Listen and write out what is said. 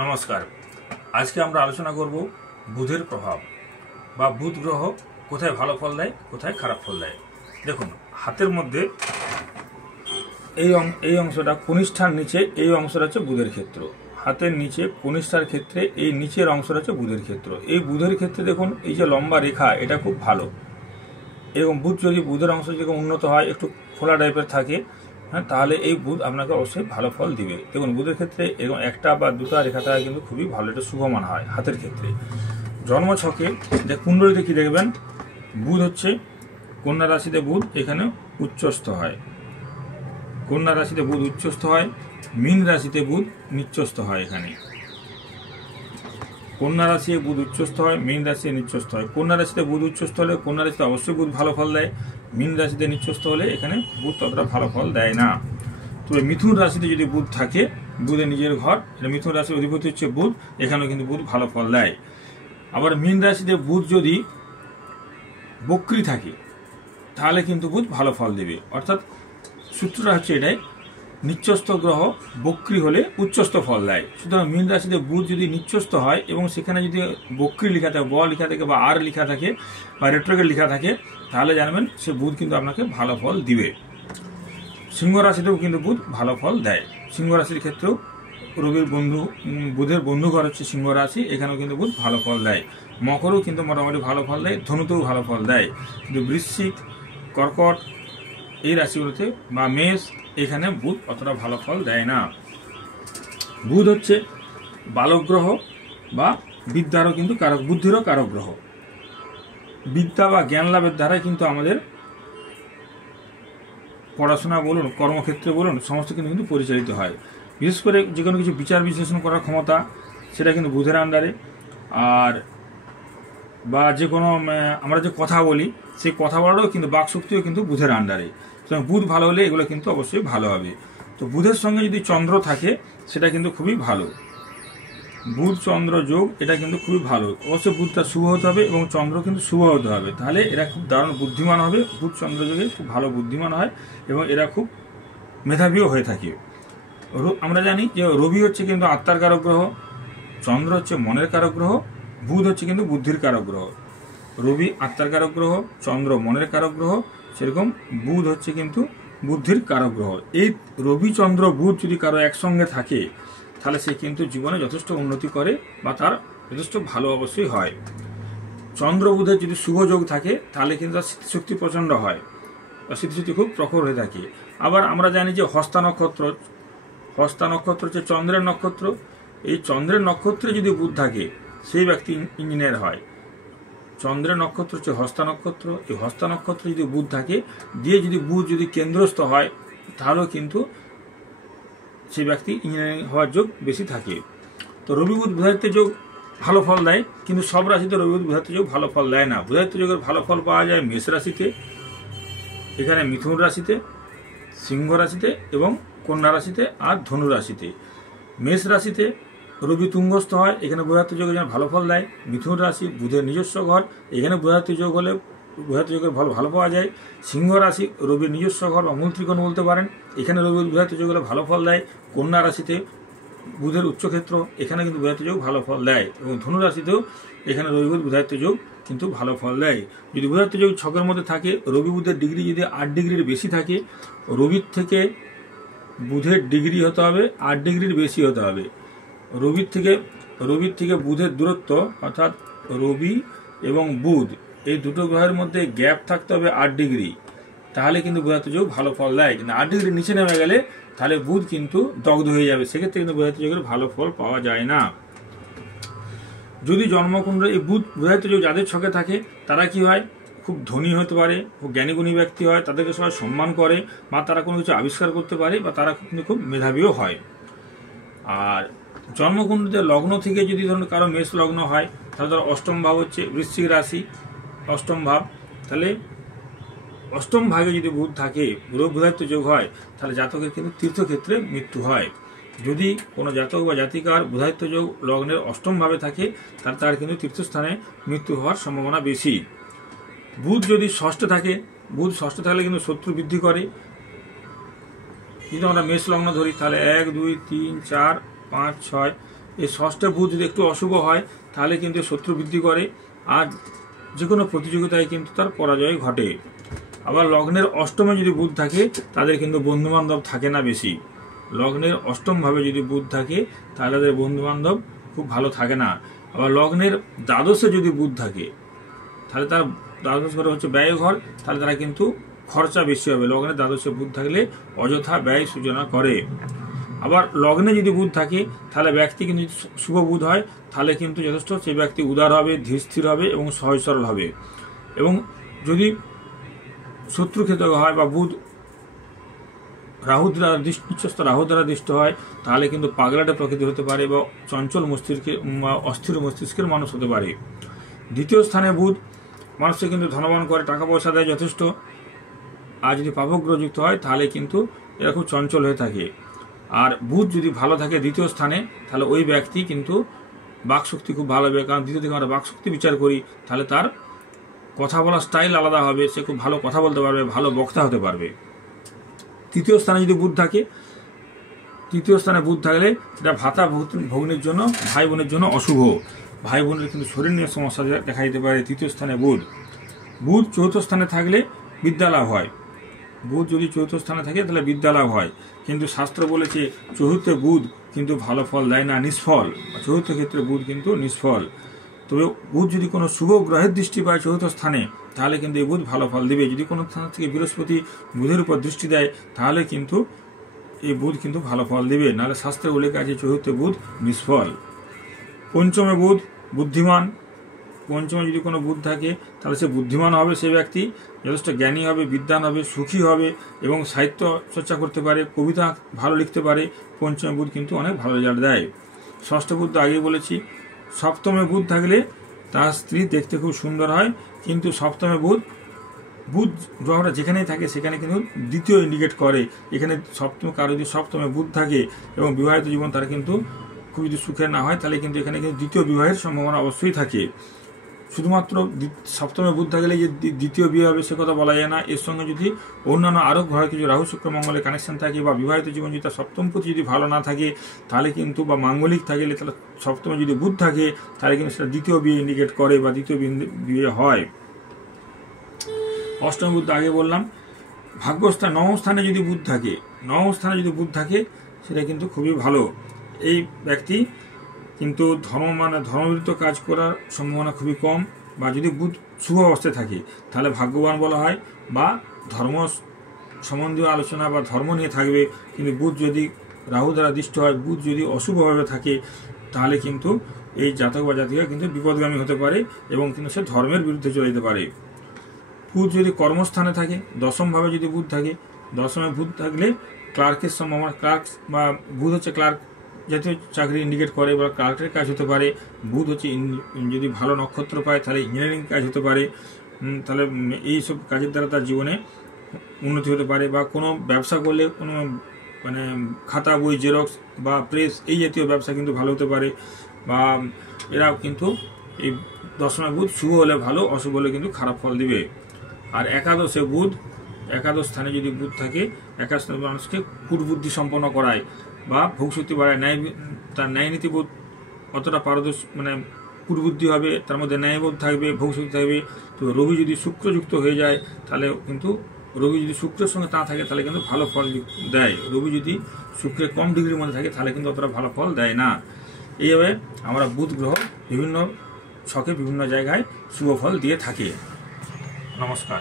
নমস্কার। আজকে আমরা আলোচনা করব বুধের প্রভাব বা বুধ গ্রহ কোথায় ভালো ফল দেয়, কোথায় খারাপ ফল দেয়। দেখুন, হাতের মধ্যে এই অংশটা কনিষ্ঠার নিচে, এই অংশটা হচ্ছে বুধের ক্ষেত্র। হাতের নিচে কনিষ্ঠার ক্ষেত্রে এই নিচের অংশটা হচ্ছে বুধের ক্ষেত্র। এই বুধের ক্ষেত্রে দেখুন, এই যে লম্বা রেখা, এটা খুব ভালো। এবং বুধ যদি বুধের অংশ যদি উন্নত হয়, একটু ফোলা টাইপের থাকে, হ্যাঁ, তাহলে এই বুধ আপনাকে অবশ্যই ভালো ফল দিবে। দেখুন, বুধের ক্ষেত্রে এরকম একটা বা দুটা রেখা থাকা কিন্তু খুবই ভালো, এটা শুভমান হয় হাতের ক্ষেত্রে। জন্মছকে কুণ্ডলিতে কি দেখবেন, বুধ হচ্ছে কন্যা রাশিতে, বুধ এখানে উচ্চস্থ হয়। কন্যা রাশিতে বুধ উচ্চস্থ হয়, মীন রাশিতে বুধ নিচ্চস্থ হয়। এখানে কন্যা রাশি বুধ উচ্চস্থ হয়, মীন রাশি নিচ্চস্থ হয়। কন্যা রাশিতে বুধ উচ্চস্থ হলে কন্যা রাশিতে অবশ্যই বুধ ভালো ফল দেয়। মীন রাশিতে নিচ্চস্থ হলে এখানে বুধ ততটা ভালো ফল দেয় না। তবে মিথুন রাশিতে যদি বুধ থাকে, বুধের নিজের ঘর, মিথুন রাশির অধিপতি হচ্ছে বুধ, এখানেও কিন্তু বুধ ভালো ফল দেয়। আবার মীন রাশিতে বুধ যদি বক্রী থাকে, তাহলে কিন্তু বুধ ভালো ফল দেবে। অর্থাৎ সূত্রটা হচ্ছে এটাই, নিচ্চস্থ গ্রহ বক্রী হলে উচ্চস্থ ফল দেয়। সুতরাং মীন রাশিতে বুধ যদি নিচ্চস্থ হয় এবং সেখানে যদি বক্রী লেখা থাকে, ব লেখা থাকে বা আর লেখা থাকে বা রেট্রোগ্রেড লেখা থাকে, তাহলে জানবেন সে বুধ কিন্তু আপনাকে ভালো ফল দিবে। সিংহ রাশিতেও কিন্তু বুধ ভালো ফল দেয়। সিংহ রাশির ক্ষেত্রেও বুধের বন্ধু ঘর হচ্ছে সিংহ রাশি, এখানেও কিন্তু বুধ ভালো ফল দেয়। মকরও কিন্তু মোটামুটি ভালো ফল দেয়, ধনুতেও ভালো ফল দেয়। কিন্তু বৃশ্চিক, কর্কট এই রাশিগুলোতে বা মেষ, এখানে বুধ অতটা ভালো ফল দেয় না। বুধ হচ্ছে বালক গ্রহ বা বিদ্যারও কিন্তু কারক, বুদ্ধিরও কারক গ্রহ। বিদ্যা বা জ্ঞান লাভের দ্বারাই কিন্তু আমাদের পড়াশোনা বলুন, কর্মক্ষেত্রে বলুন, সমস্ত কিন্তু পরিচালিত হয়। বিশেষ করে যে কোনো কিছু বিচার বিশ্লেষণ করার ক্ষমতা, সেটা কিন্তু বুধের আন্ডারে। আর বা যে কোনো আমরা যে কথা বলি, সেই কথা বলারও কিন্তু বাকশক্তিও কিন্তু বুধের আন্ডারে। সুতরাং বুধ ভালো হলে এগুলো কিন্তু অবশ্যই ভালো হবে। তো বুধের সঙ্গে যদি চন্দ্র থাকে, সেটা কিন্তু খুবই ভালো। বুধ চন্দ্র যোগ, এটা কিন্তু খুবই ভালো। অবশ্যই বুধটা শুভ হতে হবে এবং চন্দ্র কিন্তু শুভ হতে হবে, তাহলে এরা খুব দারুণ বুদ্ধিমান হবে। বুধ চন্দ্র যোগে খুব ভালো বুদ্ধিমান হয় এবং এরা খুব মেধাবীও হয়ে থাকে। আমরা জানি যে রবি হচ্ছে কিন্তু আত্মার কারক গ্রহ, চন্দ্র হচ্ছে মনের কারক গ্রহ, বুধ হচ্ছে কিন্তু বুদ্ধির কারক গ্রহ। রবি আত্মার কারক গ্রহ, চন্দ্র মনের কারক গ্রহ, সেরকম বুধ হচ্ছে কিন্তু বুদ্ধির কারক গ্রহ। এই রবি চন্দ্র বুধ যদি কারো একসঙ্গে থাকে, তাহলে সে কিন্তু জীবনে যথেষ্ট উন্নতি করে বা তার যথেষ্ট ভালো অবশ্যই হয়। চন্দ্র বুধের যদি শুভ যোগ থাকে, তাহলে কিন্তু তার স্মৃতিশক্তি প্রচণ্ড হয় বা স্মৃতিশক্তি খুব প্রখর হয়ে থাকে। আবার আমরা জানি যে হস্তা নক্ষত্র হচ্ছে চন্দ্রের নক্ষত্র। এই চন্দ্রের নক্ষত্রে যদি বুধ থাকে, সেই ব্যক্তি ইঞ্জিনিয়ার হয়। চন্দ্রের নক্ষত্র হচ্ছে হস্তা নক্ষত্র। এই হস্তা নক্ষত্রে যদি বুধ থাকে, দিয়ে যদি বুধ যদি কেন্দ্রস্থ হয়, তাহলেও কিন্তু সেই ব্যক্তি ইঞ্জিনিয়ারিং হওয়ার যোগ বেশি থাকে। তো রবি বুধ বুধায়িত্ব যোগ ভালো ফল দেয়, কিন্তু সব রাশিতে রবি বুধ বুধায়িত্ব যোগ ভালো ফল দেয় না। বুধায়িত্ব যোগের ভালো ফল পাওয়া যায় মেষ রাশিতে, এখানে মিথুন রাশিতে, সিংহ রাশিতে এবং কন্যা রাশিতে আর ধনু রাশিতে। মেষ রাশিতে রবি তুঙ্গস্থ হয়, এখানে বুধায়িত্ব যোগের জন্য ভালো ফল দেয়। মিথুন রাশি বুধের নিজস্ব ঘর, এখানে বুধায়িত্ব যোগ হলে বুধায়িত্ব যোগের ভালো পাওয়া যায়। সিংহ রাশি রবির নিজস্ব ঘর বা মূল ত্রিকোণ বলতে পারেন, এখানে রবি বুধায়িত্ব যোগ হলে ভালো ফল দেয়। কন্যা রাশিতে বুধের উচ্চক্ষেত্র, এখানে কিন্তু বুধায়িত্ব যোগ ভালো ফল দেয়। এবং ধনু রাশিতেও এখানে রবি বুধ বুধায়িত্ব যোগ কিন্তু ভালো ফল দেয়। যদি বুধায়িত্ব যোগ ছকের মধ্যে থাকে, রবি বুধের ডিগ্রি যদি 8 ডিগ্রির বেশি থাকে, রবির থেকে বুধের ডিগ্রি হতে হবে 8 ডিগ্রির বেশি হতে হবে। রবির থেকে বুধের দূরত্ব, অর্থাৎ রবি এবং বুধ এই দুটো গ্রহের মধ্যে গ্যাপ থাকতে হবে 8 ডিগ্রি, তাহলে কিন্তু বুধায়িত্ব যোগ ভালো ফল দেয়। কিন্তু 8 ডিগ্রি নিচে নেমে গেলে তাহলে বুধ কিন্তু দগ্ধ হয়ে যাবে, সেক্ষেত্রে কিন্তু বুধায়িত্ব যোগের ভালো ফল পাওয়া যায় না। যদি জন্মকুণ্ডলে এই বুধায়িত্ব যোগ যাদের ছকে থাকে, তারা কি হয়, খুব ধনী হতে পারে, খুব জ্ঞানীগুণী ব্যক্তি হয়, তাদেরকে সবাই সম্মান করে বা তারা কোনো কিছু আবিষ্কার করতে পারে বা তারা কিন্তু খুব মেধাবীও হয়। আর জন্মকুণ্ডলীতে লগ্ন থেকে যদি ধরুন কারো মেষ লগ্ন হয়, তাহলে ধরো অষ্টম ভাব হচ্ছে বৃশ্চিক রাশি, অষ্টম ভাব, তাহলে অষ্টম ভাগে যদি বুধ থাকে, বুধায়িত্ব যোগ হয়, তাহলে জাতকের কিন্তু তীর্থক্ষেত্রে মৃত্যু হয়। যদি কোনো জাতক বা জাতিকার বুধায়িত্ব যোগ লগ্নের অষ্টম ভাবে থাকে, তাহলে তার কিন্তু তীর্থস্থানে মৃত্যু হওয়ার সম্ভাবনা বেশি। বুধ যদি ষষ্ঠে থাকে, বুধ ষষ্ঠ থাকলে কিন্তু শত্রু বৃদ্ধি করে। কিন্তু আমরা মেষ লগ্ন ধরি, তাহলে 1 2 3 4 5 6 এই ষষ্ঠে বুধ যদি একটু অশুভ হয় তাহলে কিন্তু শত্রু বৃদ্ধি করে আর যে কোনো প্রতিযোগিতায় কিন্তু তার পরাজয় ঘটে। আবার লগ্নের অষ্টমে যদি বুধ থাকে তাদের কিন্তু বন্ধুবান্ধব থাকে না বেশি। লগ্নের অষ্টমভাবে যদি বুধ থাকে তাহলে তাদের বন্ধুবান্ধব খুব ভালো থাকে না। আবার লগ্নের দ্বাদশে যদি বুধ থাকে তাহলে তার দ্বাদশ ঘর হচ্ছে ব্যয় ঘর, তাহলে তারা কিন্তু খরচা বেশি হবে। লগ্নের দ্বাদশে বুধ থাকলে অযথা ব্যয় সূচনা করে। আবার লগ্নে যদি বুধ থাকে তাহলে ব্যক্তি কিন্তু শুভ বুধ হয় তাহলে কিন্তু যথেষ্ট সেই ব্যক্তি উদার হবে, ধীর স্থির হবে এবং সহজ সরল হবে। এবং যদি শত্রু ক্ষেত্রে হয় বা বুধ রাহু দ্বারা রাহু দ্বারা দৃষ্ট হয় তাহলে কিন্তু পাগলাটে প্রকৃতি হতে পারে বা চঞ্চল মস্তিষ্কের অস্থির মস্তিষ্কের মানুষ হতে পারে। দ্বিতীয় স্থানে বুধ মানুষকে কিন্তু ধনবান করে, টাকা পয়সা দেয় যথেষ্ট। আর যদি পাপগ্রহযুক্ত হয় তাহলে কিন্তু এরা খুব চঞ্চল হয়ে থাকে। আর বুধ যদি ভালো থাকে দ্বিতীয় স্থানে তাহলে ওই ব্যক্তি কিন্তু বাকশক্তি খুব ভালো হবে। কারণ দ্বিতীয় দিকে আমরা বাকশক্তি বিচার করি তাহলে তার কথা বলার স্টাইল আলাদা হবে, সে খুব ভালো কথা বলতে পারবে, ভালো বক্তা হতে পারবে। তৃতীয় স্থানে যদি বুধ থাকে, তৃতীয় স্থানে বুধ থাকলে সেটা ভাতা ভগ্নির জন্য, ভাই বোনের জন্য অশুভ। ভাই বোনের কিন্তু শরীর নিয়ে সমস্যা দেখা দিতে পারে। তৃতীয় স্থানে বুধ। বুধ চতুর্থ স্থানে থাকলে বিদ্যালাভ হয়। বুধ যদি চতুর্থ স্থানে থাকে তাহলে বিদ্যালাভ হয়। কিন্তু শাস্ত্র বলেছে চতুর্থে বুধ কিন্তু ভালো ফল দেয় না, নিষ্ফল। চতুর্থ ক্ষেত্রে বুধ কিন্তু নিষ্ফল। তবে বুধ যদি কোনো শুভ গ্রহের দৃষ্টি পায় চতুর্থ স্থানে তাহলে কিন্তু এই বুধ ভালো ফল দিবে। যদি কোনো স্থান থেকে বৃহস্পতি বুধের উপর দৃষ্টি দেয় তাহলে কিন্তু এই বুধ কিন্তু ভালো ফল দিবে, নাহলে শাস্ত্রে উল্লেখ আছে চতুর্থ বুধ নিষ্ফল। পঞ্চমে বুধ বুদ্ধিমান। পঞ্চমে যদি কোনো বুধ থাকে তাহলে সে বুদ্ধিমান হবে, সে ব্যক্তি যথেষ্ট জ্ঞানী হবে, বিদ্বান হবে, সুখী হবে এবং সাহিত্য চর্চা করতে পারে, কবিতা ভালো লিখতে পারে। পঞ্চমে বুধ কিন্তু অনেক ভালো রেজাল্ট দেয়। ষষ্ঠ বুধ তো আগেই বলেছি। সপ্তমে বুধ থাকলে তার স্ত্রী দেখতে খুব সুন্দর হয়, কিন্তু সপ্তমে বুধ গ্রহটা যেখানেই থাকে সেখানে কিন্তু দ্বিতীয় ইন্ডিকেট করে। এখানে কারো যদি সপ্তমে বুধ থাকে এবং বিবাহিত জীবন তার কিন্তু খুব যদি সুখের না হয় তাহলে কিন্তু এখানে কিন্তু দ্বিতীয় বিবাহের সম্ভাবনা অবশ্যই থাকে। শুধুমাত্র সপ্তমে বুধ থাকলে যে দ্বিতীয় বিয়ে হবে সে কথা বলা যায় না। এর সঙ্গে যদি অন্যান্য আরও ঘরে কিছু রাহু শুক্র মঙ্গলের কানেকশন থাকে বা বিবাহিত জীবন যদি তার সপ্তমপতি যদি ভালো না থাকে তাহলে কিন্তু, বা মাঙ্গলিক থাকলে তাহলে সপ্তমে যদি বুধ থাকে তাহলে কিন্তু সেটা দ্বিতীয় বিয়ে ইন্ডিকেট করে বা দ্বিতীয় বিয়ে হয়। অষ্টম বুধ আগে বললাম। ভাগ্যস্থান নবম স্থানে যদি বুধ থাকে, নবম স্থানে যদি বুধ থাকে সেটা কিন্তু খুবই ভালো। এই ব্যক্তি কিন্তু ধর্মবিরুদ্ধ কাজ করার সম্ভাবনা খুবই কম। বা যদি বুধ শুভ অবস্থায় থাকে তাহলে ভাগ্যবান বলা হয়, বা ধর্ম সম্বন্ধীয় আলোচনা বা ধর্ম নিয়ে থাকবে। কিন্তু বুধ যদি রাহু দ্বারা দৃষ্ট হয়, বুধ যদি অশুভভাবে থাকে তাহলে কিন্তু এই জাতক বা জাতিকা কিন্তু বিপদগামী হতে পারে এবং কিন্তু সে ধর্মের বিরুদ্ধে চলে যেতে পারে। বুধ যদি কর্মস্থানে থাকে, দশমভাবে যদি বুধ থাকে, দশমে বুধ থাকলে ক্লার্কের সম্ভাবনা, ক্লার্ক বা বুধ হচ্ছে ক্লার্ক জাতীয় চাকরি ইন্ডিকেট করে বা ক্লার্কের কাজ হতে পারে। বুধ হচ্ছে যদি ভালো নক্ষত্র পায় তাহলে ইঞ্জিনিয়ারিং কাজ হতে পারে। তাহলে এইসব কাজের দ্বারা তার জীবনে উন্নতি হতে পারে। বা কোনো ব্যবসা করলে কোনো খাতা বই জেরক্স বা প্রেস এই জাতীয় ব্যবসা কিন্তু ভালো হতে পারে। বা এরা কিন্তু এই দশমে বুধ শুভ হলে ভালো, অশুভ হলে কিন্তু খারাপ ফল দিবে। আর একাদশে বুধ, একাদশ স্থানে যদি বুধ থাকে একাদশ মানুষকে কুটবুদ্ধি সম্পন্ন করায় বা ভোগশক্তি বাড়ায়। তার ন্যায়নীতিবোধ অতটা কুটবুদ্ধি হবে, তার মধ্যে ন্যায়বোধ থাকবে, ভোগশক্তি থাকবে। তো রবি যদি শুক্রযুক্ত হয়ে যায় তাহলে কিন্তু, রবি যদি শুক্রের সঙ্গে তা থাকে তাহলে কিন্তু ভালো ফল দেয়। রবি যদি শুক্রের কম ডিগ্রির মধ্যে থাকে তাহলে কিন্তু অতটা ভালো ফল দেয় না। এইভাবে আমরা বুধ গ্রহ বিভিন্ন ছকে বিভিন্ন জায়গায় শুভ ফল দিয়ে থাকি। নমস্কার।